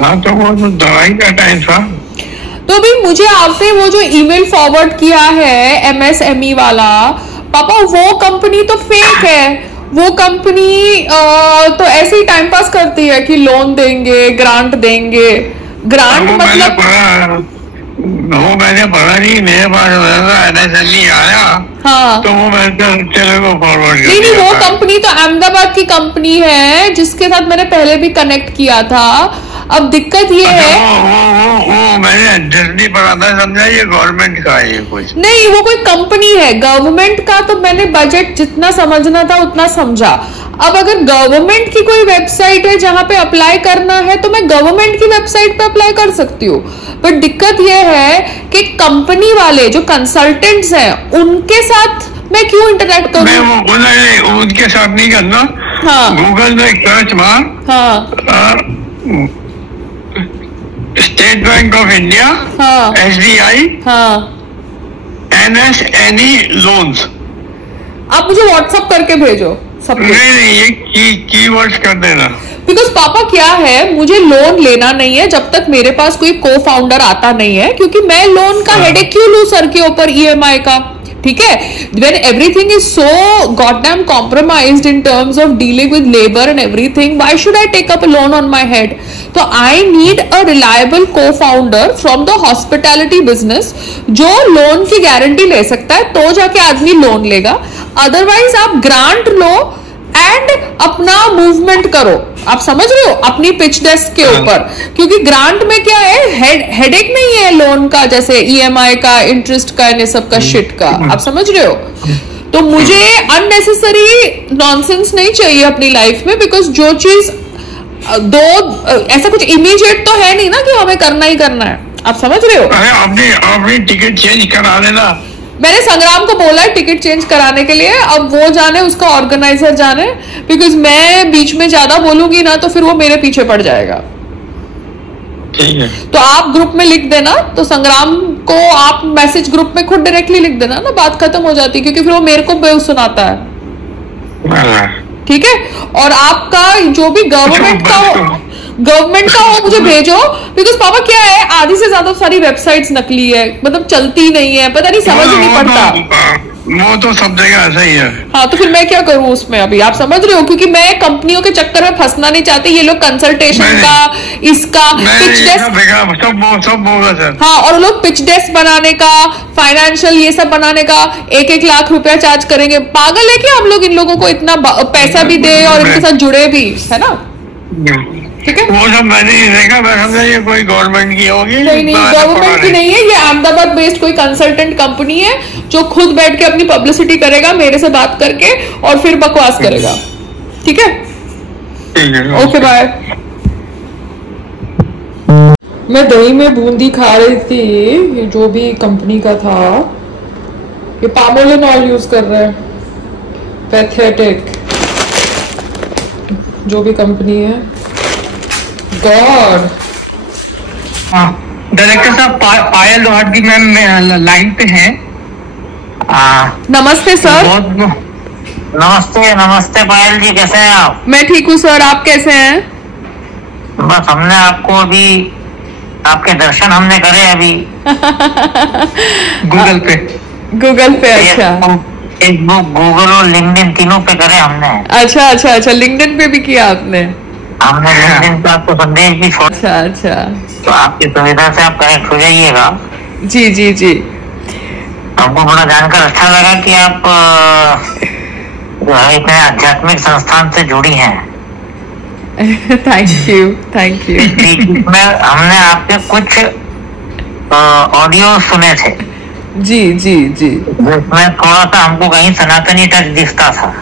हाँ तो वो तो दवाई का टाइम था। तो भी मुझे आपने वो जो ईमेल फॉरवर्ड किया है MSME वाला, पापा वो कंपनी तो फेक है। वो कंपनी तो ऐसे ही टाइम पास करती है कि लोन देंगे, ग्रांट देंगे। ग्रांट मतलब वो मैंने पढ़ा नहीं, मेरे पास NSME आया। हाँ तो वो मैंने चलो को फॉरवर्ड कर नहीं दिया। वो कंपनी तो अहमदाबाद की कंपनी है जिसके साथ मैंने पहले भी कनेक्ट किया था। अब दिक्कत ये है वो मैंने एड्रेस नहीं पढ़ा था, समझा ये गवर्नमेंट का है ये कुछ नहीं, वो कोई कंपनी है गवर्नमेंट का। तो मैंने बजट जितना समझना था उतना समझा। अब अगर गवर्नमेंट की कोई वेबसाइट है जहां पे अप्लाई करना है तो मैं गवर्नमेंट की वेबसाइट पे अप्लाई कर सकती हूँ। बट दिक्कत यह है कि कंपनी वाले जो कंसल्टेंट्स हैं उनके साथ मैं क्यों इंटरेक्ट करूं? मैं वो उनके साथ नहीं करना। हाँ गूगल में सर्च मार। हाँ स्टेट बैंक ऑफ इंडिया, हाँ SBI, हाँ NSME लोन्स। आप मुझे व्हाट्सअप करके भेजो सब कुछ। नहीं ये कीवर्ड्स कर देना। बिकॉज पापा क्या है, मुझे लोन लेना नहीं है जब तक मेरे पास कोई को फाउंडर आता नहीं है, क्योंकि मैं लोन का हेडेक क्यों लूं सर के ऊपर EMI का। ठीक है, when everything is so goddamn compromised in terms of dealing with labor and everything, why should I take up a loan on my head? तो I need a reliable co-founder from the hospitality business जो loan की guarantee ले सकता है, तो जाके आदमी loan लेगा। अदरवाइज आप ग्रांट लो एंड अपना मूवमेंट करो। आप समझ रहे हो, अपनी पिच डेस्क के ऊपर। क्योंकि ग्रांट में क्या है, हेडेक नहीं है लोन का, जैसे EMI का, इंटरेस्ट का, इन सब का शिट का। आप समझ रहे हो? तो मुझे अननेसेसरी नॉनसेंस नहीं चाहिए अपनी लाइफ में। बिकॉज जो चीज ऐसा कुछ इमीडिएट तो है नहीं ना कि हमें करना ही करना है। आप समझ रहे हो? आपने टिकट चेंज करा लेना। मैंने संग्राम को बोला है टिकट चेंज कराने के लिए। अब वो जाने, उसका ऑर्गेनाइजर जाने। बिकॉज मैं बीच में ज्यादा बोलूंगी ना तो फिर वो मेरे पीछे पड़ जाएगा। ठीक है, तो आप ग्रुप में लिख देना, तो संग्राम को आप मैसेज ग्रुप में खुद डायरेक्टली लिख देना ना, बात खत्म हो जाती है। क्योंकि फिर वो मेरे को बेवकूफ सुनाता है। ठीक है, और आपका जो भी गवर्नमेंट का हो मुझे भेजो। बिकॉज पापा क्या है, आधी से ज्यादा सारी वेबसाइट्स नकली है, मतलब चलती नहीं है, पता नहीं, समझ ही नहीं पड़ता। वो तो सब जगह ऐसा ही है। हाँ, तो फिर मैं क्या करूं उसमें अभी? आप समझ रहे हो? क्योंकि मैं कंपनियों के चक्कर में फंसना नहीं चाहती। ये लोग कंसल्टेशन का, इसका पिच डेस्क, सब बोला सर। हाँ, और लोग पिच डेस्क बनाने का, फाइनेंशियल ये सब बनाने का 1-1 लाख रुपया चार्ज करेंगे। पागल है कि हम लोग इन लोगों को इतना पैसा भी दे और इनके साथ जुड़े भी, है ना? ठीक है, वो सब मैंने नहीं देखा। मैं समझा ये कोई गवर्नमेंट की होगी। नहीं गवर्नमेंट की नहीं है, ये अहमदाबाद बेस्ड कोई कंसल्टेंट कंपनी है जो खुद बैठ के अपनी पब्लिसिटी करेगा मेरे से बात करके, और फिर बकवास करेगा। ठीक है, ओके बाय। मैं दही में बूंदी खा रही थी, ये जो भी कंपनी का था, ये पामोलिन ऑयल यूज कर रहे हैं, पैथेटिक जो भी कंपनी है। गॉड, डायरेक्टर साहब पायल लोहाटी मैम लाइन पे हैं। नमस्ते सर। नमस्ते पायल जी, कैसे हैं आप? मैं ठीक हूँ सर, आप कैसे हैं? बस हमने आपको अभी, आपके दर्शन हमने करे अभी गूगल पे। अच्छा, फेसबुक, गूगल और लिंक्डइन तीनों पे करे हमने। अच्छा, लिंक्डइन पे भी किया आपने? हमने लिंक्डइन पे आपको संदेश भी छोड़ा। अच्छा, तो आपकी सुविधा से आप कनेक्ट हो जाइएगा। जी। हमको बड़ा जानकर अच्छा लगा कि आप जो है इतने आध्यात्मिक संस्थान से जुड़ी हैं। Thank you. इसमें हमने आपके कुछ ऑडियो सुने थे। जी। जिसमें थोड़ा सा हमको कहीं सनातनी टच दिखता था।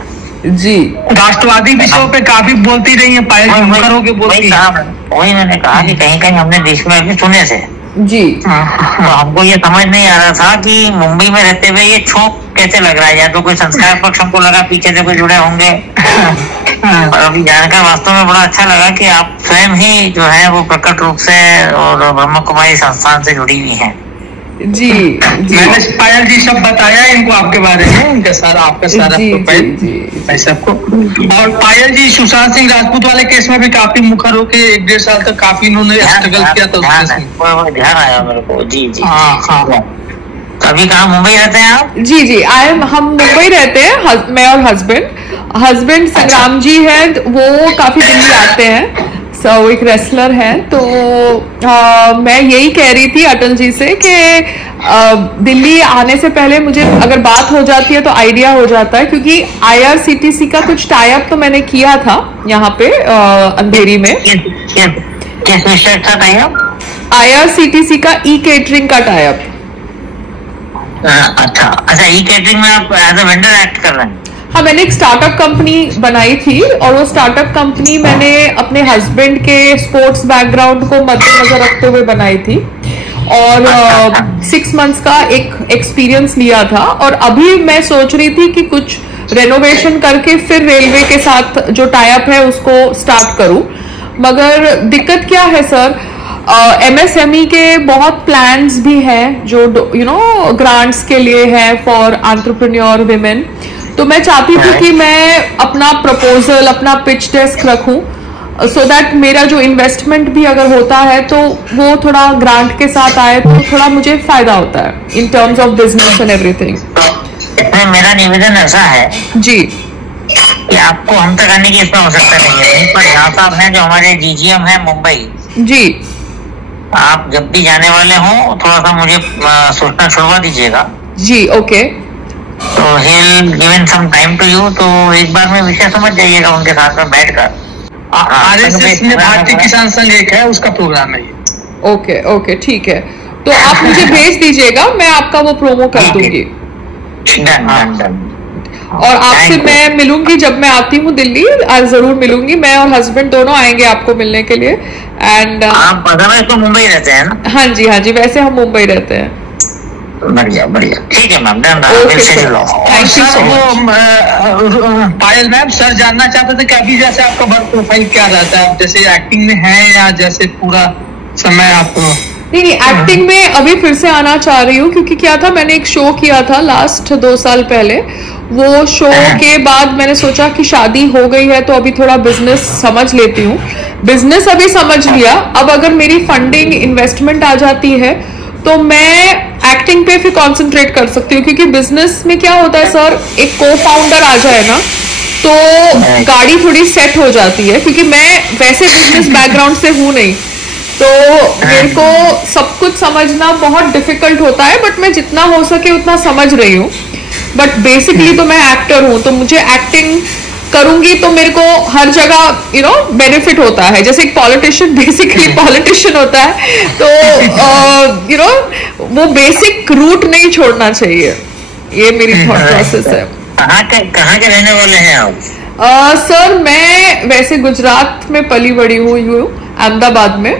जी, राष्ट्रवादी विषयों पे काफी बोलती रही है पायल जी, वही मैंने कहा कि कहीं हमने देश में अभी सुने थे जी। तो हमको ये समझ नहीं आ रहा था कि मुंबई में रहते हुए ये छोप कैसे लग रहा है। या तो कोई संस्कार पक्ष हमको लगा पीछे से कोई जुड़े होंगे, और अभी जानकर वास्तव में बड़ा अच्छा लगा कि आप स्वयं ही जो है वो प्रकट रूप से और ब्रह्म कुमारी संस्थान से जुड़ी हुई हैं। जी जी मैंने पायल जी सब बताया इनको आपके बारे में, उनका सारा आपका सारा जी प्रोफाइल जी सबको। और पायल जी सुशांत सिंह राजपूत वाले केस में भी काफी मुखर होके 1-1.5 साल तक काफी इन्होंने स्ट्रगल किया था उस केस में। ध्यान आया मेरे को। जी जी। हाँ। अभी कहाँ मुंबई रहते हैं आप? जी जी हम मुंबई रहते हैं, मैं और हस्बैंड संग्राम जी हैं, वो काफी दिल्ली आते हैं। वो एक रेसलर है। तो मैं यही कह रही थी अटल जी से कि दिल्ली आने से पहले मुझे अगर बात हो जाती है तो आइडिया हो जाता है, क्योंकि IRCTC का कुछ टाई अप तो मैंने किया था यहाँ पे अंधेरी में। किस विषय का टाई अप? IRCTC का ई-केटरिंग का टाई अप। अच्छा, ई-केटरिंग में आप एज ए वेंडर एक्ट कर रहे हैं? हाँ, मैंने एक स्टार्टअप कंपनी बनाई थी, और वो स्टार्टअप कंपनी मैंने अपने हस्बैंड के स्पोर्ट्स बैकग्राउंड को मद्देनजर रखते हुए बनाई थी, और 6 मंथ्स का एक एक्सपीरियंस लिया था। और अभी मैं सोच रही थी कि कुछ रेनोवेशन करके फिर रेलवे के साथ जो टाई अप है उसको स्टार्ट करूं। मगर दिक्कत क्या है सर, MSME के बहुत प्लान्स भी हैं जो ग्रांट्स के लिए है फॉर एंटरप्रेन्योर विमेन। तो मैं चाहती थी कि मैं अपना प्रपोजल, अपना पिच डेस्क रखूं, सो दैट मेरा जो इन्वेस्टमेंट भी अगर होता है तो वो थोड़ा ग्रांट के साथ आए तो थोड़ा मुझे फायदा होता है in terms of business and everything. मेरा निवेदन ऐसा है जी कि आपको हम तक आने की इसमें आवश्यकता नहीं है, पर यहाँ साहब हैं जो हमारे GGM है मुंबई जी, आप जब भी जाने वाले हो थोड़ा सा मुझे सोचना छुड़वा दीजिएगा। जी ओके। तो he'll given some time to you, तो एक बार में विषय समझ जाइएगा उनके साथ में बैठकर। RSS में भारतीय किसान संघ एक है, उसका प्रोग्राम है ये। ओके ठीक है, तो आप मुझे भेज दीजिएगा, मैं आपका वो प्रोमो कर दूंगी। और आपसे मैं मिलूंगी जब मैं आती हूँ दिल्ली, आज जरूर मिलूंगी। मैं और हस्बैंड दोनों आएंगे आपको मिलने के लिए। एंड आप अदरवाइज तो मुंबई रहते हैं ना? हाँ जी, वैसे हम मुंबई रहते हैं। बढ़िया, ठीक है ma'am. Thank you so much. Payal ma'am, sir जानना चाहते थे कि अभी जैसे आपका वर्क प्रोफाइल क्या रहता है, जैसे एक्टिंग में है या जैसे पूरा समय आप? नहीं, एक्टिंग में अभी फिर से आना चाह रही हूँ, क्योंकि क्या था, मैंने एक शो किया था लास्ट 2 साल पहले। वो शो के बाद मैंने सोचा कि शादी हो गई है तो अभी थोड़ा बिजनेस समझ लेती हूँ। बिजनेस अभी समझ लिया, अब अगर मेरी फंडिंग इन्वेस्टमेंट आ जाती है तो मैं एक्टिंग पे फिर कंसंट्रेट कर सकती हूँ। क्योंकि बिजनेस में क्या होता है सर, एक को फाउंडर आ जाए ना तो गाड़ी थोड़ी सेट हो जाती है। क्योंकि मैं वैसे बिजनेस बैकग्राउंड से हूँ नहीं, तो मेरे को सब कुछ समझना बहुत डिफिकल्ट होता है, बट मैं जितना हो सके उतना समझ रही हूँ। बट बेसिकली तो मैं एक्टर हूँ, तो मुझे एक्टिंग करूंगी तो मेरे को हर जगह बेनिफिट होता है। जैसे एक पॉलिटिशियन बेसिकली पॉलिटिशियन होता है, तो वो बेसिक रूट नहीं छोड़ना चाहिए। ये मेरी थॉट प्रोसेस है। कहाँ के रहने वाले हैं आप? सर मैं वैसे गुजरात में पली बड़ी हुई हूँ, अहमदाबाद में,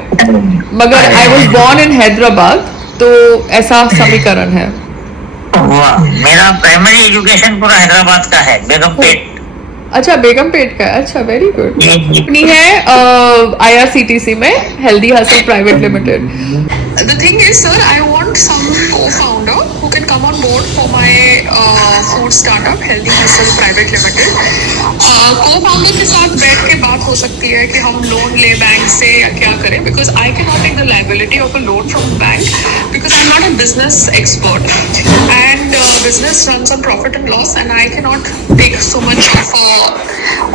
मगर I was born in Hyderabad, तो ऐसा समीकरण है। मेरा प्राइमरी एजुकेशन पूरा हैदराबाद का है, बेगमपेट। अच्छा, बेगमपेट का है, अच्छा, वेरी गुड। कंपनी है IRCTC में, healthy hustle private limited. The thing is, sir, I want some co-founder who can come on board for my food startup, Healthy Hustle Private Limited. Co-founder के साथ बैठ के बात हो सकती है कि हम लोन ले बैंक से या क्या करें, because I cannot take the liability of a loan from bank because I'm not a business expert and business runs on profit and loss and I cannot take so much of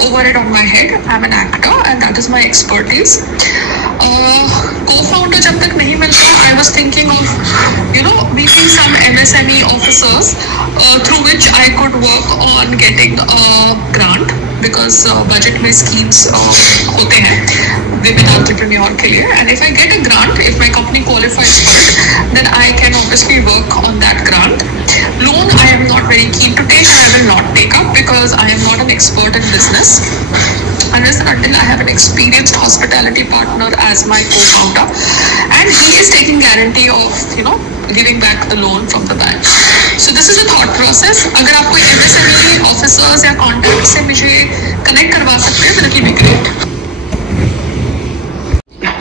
overhead on my head. I'm an actor and that is my expertise. Co-founder जब तक नहीं मिलता, I was thinking of meeting some MSME officers through which I could work on getting a grant because budget में schemes होते हैं women entrepreneur के लिए, and if I get a grant, if my company qualifies for it, then I can obviously work on that grant. Loan I am not very keen to take and I will not take up because I am not an expert in business unless and until I have an experienced hospitality partner as my co-founder and he is taking guarantee of giving back the loan from the bank. So this is the thought process. अगर आप कोई MSME officers या contact से मुझे connect करवा सकते हैं तो that will be great.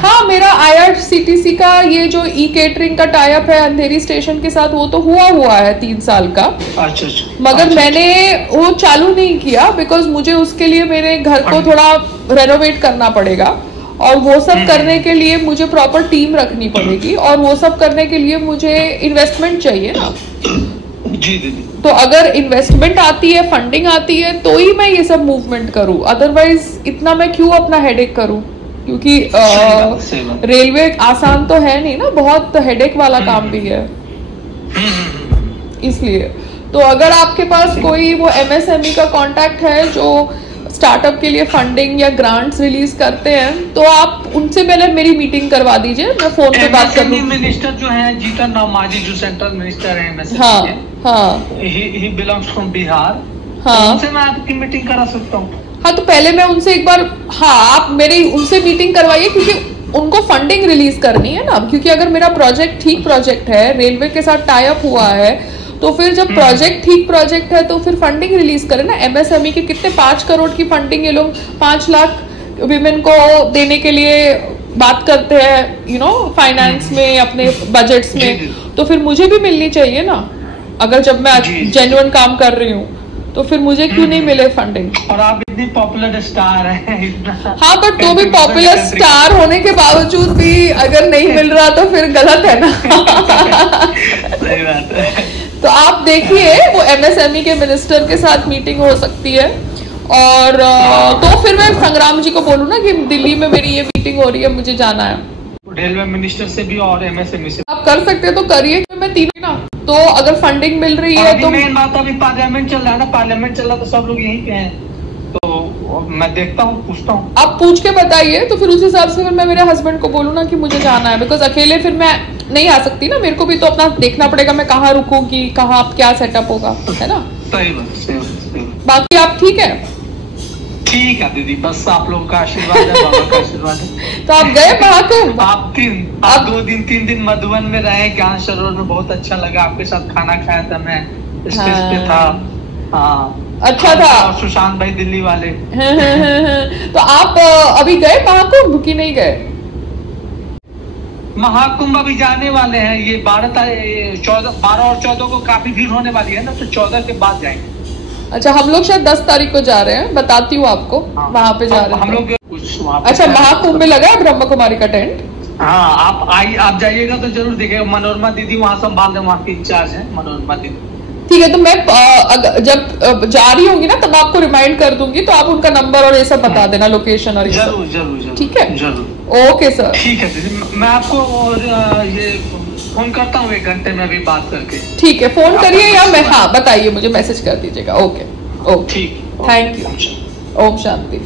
हाँ, हाँ, मेरा IRCTC का ये जो ई केटरिंग का टाई अप है अंधेरी स्टेशन के साथ, वो तो हुआ है 3 साल का। अच्छा। मगर मैंने वो चालू नहीं किया बिकॉज मुझे उसके लिए मेरे घर को थोड़ा रेनोवेट करना पड़ेगा, और वो सब करने के लिए मुझे प्रॉपर टीम रखनी पड़ेगी, और वो सब करने के लिए मुझे इन्वेस्टमेंट चाहिए ना। जी दीदी। तो अगर इन्वेस्टमेंट आती है, फंडिंग आती है, तो ही मैं ये सब मूवमेंट करूं, अदरवाइज इतना मैं क्यों अपना हेडेक करूं, क्योंकि रेलवे आसान तो है नहीं ना, बहुत हेडेक वाला काम भी है। इसलिए तो अगर आपके पास कोई वो MSME का कांटेक्ट है जो स्टार्टअप के लिए फंडिंग या ग्रांट्स रिलीज करते हैं, तो आप उनसे पहले मेरी मीटिंग करवा दीजिए, मैं फोन पे बात कर लूंगी। मिनिस्टर जो है जीतन राम मांझी, जो सेंट्रल मिनिस्टर है MSME हाँ, ही बिलोंग्स फ्रॉम बिहार। हाँ, उनसे मैं आपकी मीटिंग करा सकता हूँ। हाँ, तो पहले मैं उनसे एक बार, हाँ, आप मेरी उनसे मीटिंग करवाइए, क्योंकि उनको फंडिंग रिलीज करनी है ना। क्योंकि अगर मेरा प्रोजेक्ट ठीक प्रोजेक्ट है, रेलवे के साथ टाई अप हुआ है, तो फिर जब प्रोजेक्ट ठीक प्रोजेक्ट है तो फिर फंडिंग रिलीज करें ना। MSME के कितने 5 करोड़ की फंडिंग ये लोग 5 लाख विमेन को देने के लिए बात करते हैं, फाइनेंस में, अपने बजट्स में। तो फिर मुझे भी मिलनी चाहिए ना, अगर जब मैं जेन्युइन काम कर रही हूँ, तो फिर मुझे क्यों नहीं मिले फंडिंग। और आप इतनी पॉपुलर स्टार हैं। हाँ, पर तो भी पॉपुलर स्टार होने के बावजूद भी अगर नहीं मिल रहा तो फिर गलत है ना। सही बात है। तो आप देखिए, वो MSME के मिनिस्टर के साथ मीटिंग हो सकती है, और तो फिर मैं संग्राम जी को बोलूँ ना कि दिल्ली में मेरी ये मीटिंग हो रही है, मुझे जाना है। रेलवे मिनिस्टर से भी और MSME से आप कर सकते हैं तो करिए, मैं तीनों ना। तो अगर फंडिंग मिल रही है तो मेन बात, अभी पार्लियामेंट चल रहा है ना, पार्लियामेंट चल रहा तो सब लोग यहीं पे हैं, तो मैं देखता हूँ, पूछता हूँ। आप पूछ के बताइए, तो फिर उस हिसाब से फिर मैं मेरे हस्बैंड को बोलूँ ना कि मुझे जाना है, बिकॉज अकेले फिर मैं नहीं आ सकती ना, मेरे को भी तो अपना देखना पड़ेगा, मैं कहाँ रुकूंगी, कहाँ क्या सेटअप होगा, है ना। सही बात। बाकी आप ठीक है? ठीक है दीदी, बस आप लोगों का आशीर्वाद है, बाबा का आशीर्वाद है। तो आप गए महाकुंभ? आप 2-3 दिन मधुबन में रहे, ज्ञान सरोवर में, बहुत अच्छा लगा, आपके साथ खाना खाया था, मैं स्टेज पे था। हाँ, अच्छा था। और सुशांत भाई दिल्ली वाले। तो आप अभी गए महाकुंभ कि नहीं गए? महाकुंभ अभी जाने वाले हैं, ये 12 और 14 को काफी भीड़ होने वाली है ना, तो 14 के बाद जाएंगे। अच्छा, हम लोग शायद 10 तारीख को जा रहे हैं, बताती हूँ आपको। हाँ, वहाँ पे जा रहे हैं हम लोग कुछ वहाँ पे। अच्छा, महाकुंभ में लगा है ब्रह्म कुमारी का टेंट? हाँ, आप जाइएगा तो जरूर देखिएगा। मनोरमा दीदी वहाँ संभाल रहे, वहाँ की इंचार्ज है मनोरमा दीदी। ठीक है, तो मैं जब जा रही होंगी ना, तब आपको रिमाइंड कर दूंगी, तो आप उनका नंबर और ये सब बता देना, लोकेशन और ये सब। जरूर। ठीक है, जरूर। Okay sir. ठीक है दीदी, मैं आपको ये फोन करता हूँ 1 घंटे में अभी बात करके। ठीक है, फोन करिए या मैं, हाँ, बताइए, मुझे मैसेज कर दीजिएगा। ओके, ठीक, थैंक यू। ओम शांति।